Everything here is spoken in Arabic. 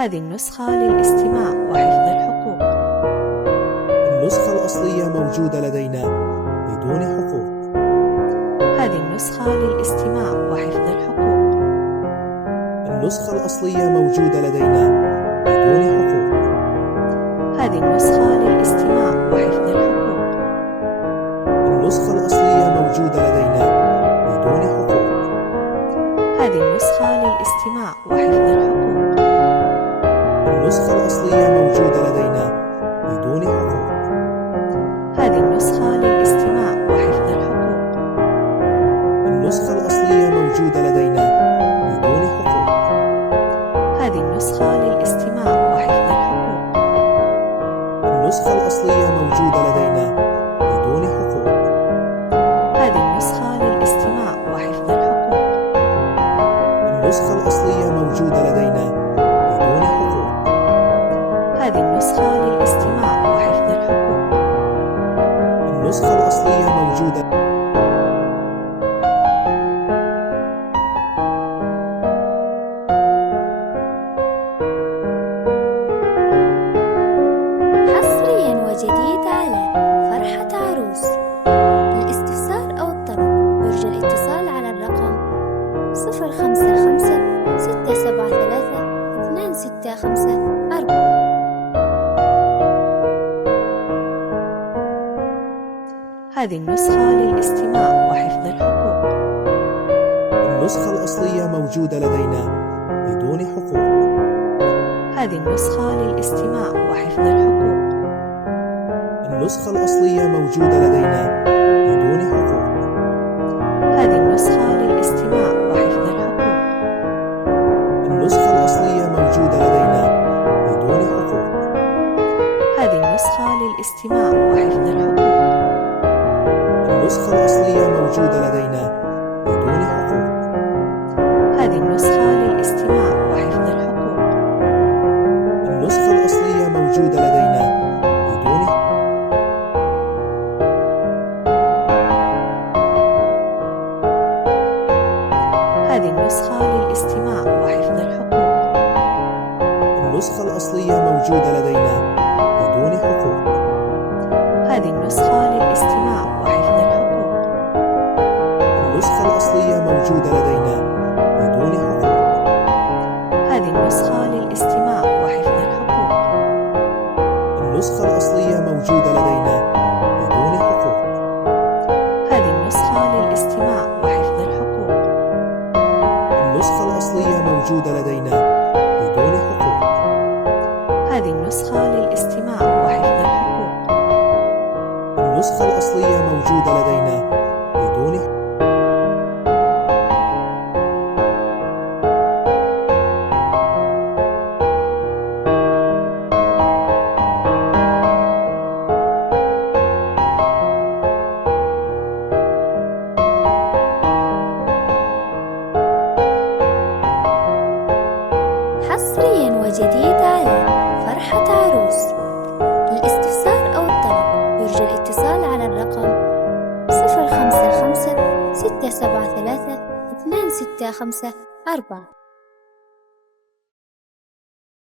هذه النسخة للاستماع وحفظ الحقوق. النسخة الأصلية موجودة لدينا بدون حقوق. هذه النسخة للاستماع وحفظ الحقوق. النسخة الأصلية موجودة لدينا بدون حقوق. هذه النسخة للاستماع وحفظ الحقوق. النسخة الأصلية موجودة لدينا بدون حقوق. هذه النسخة للاستماع وحفظ الحقوق. النسخة الأصلية موجودة لدينا بدون حقوق. هذه النسخة للاستماع وحفظ الحقوق. النسخة الأصلية موجودة لدينا بدون حقوق. هذه النسخة للاستماع وحفظ الحقوق. النسخة الأصلية موجودة لدينا بدون حقوق. هذه النسخة للاستماع وحفظ الحقوق. النسخة الأصلية موجودة لدينا بدون حقوق. هذه النسخة للاستماع وحفظ الحقوق. النسخة الأصلية موجودة. حصريا وجديد على فرحة عروس. للاستفسار أو الطلب يرجى الاتصال على الرقم 055-673-2654. هذه النسخة للاستماع وحفظ الحقوق. النسخة الأصلية موجودة لدينا بدون حقوق. هذه النسخة للاستماع وحفظ الحقوق. النسخة الأصلية موجودة لدينا بدون حقوق. هذه النسخة للاستماع وحفظ الحقوق. النسخة الأصلية موجودة لدينا بدون حقوق. هذه النسخة للاستماع وحفظ الحقوق. النسخة الأصلية موجودة لدينا بدون حقوق. هذه النسخة للاستماع وحفظ الحقوق. النسخة الأصلية موجودة لدينا بدون حقوق. هذه النسخة للاستماع وحفظ الحقوق. النسخة الأصلية موجودة لدينا بدون حقوق. هذه النسخة للاستماع وحفظ الحقوق. النسخة الأصلية موجودة لدينا بدون حقوق. هذه النسخة للاستماع وحفظ الحقوق. النسخة الأصلية موجودة لدينا بدون حقوق. هذه النسخة للاستماع وحفظ الحقوق. النسخة الأصلية موجودة لدينا بدون حقوق. هذه النسخة للاستماع وحفظ الحقوق. النسخة الأصلية موجودة لدينا بدون حقوق. حصريا وجديد على فرحة عروس. للاستفسار أو الطلب يرجى الاتصال على الرقم 055-673-2654.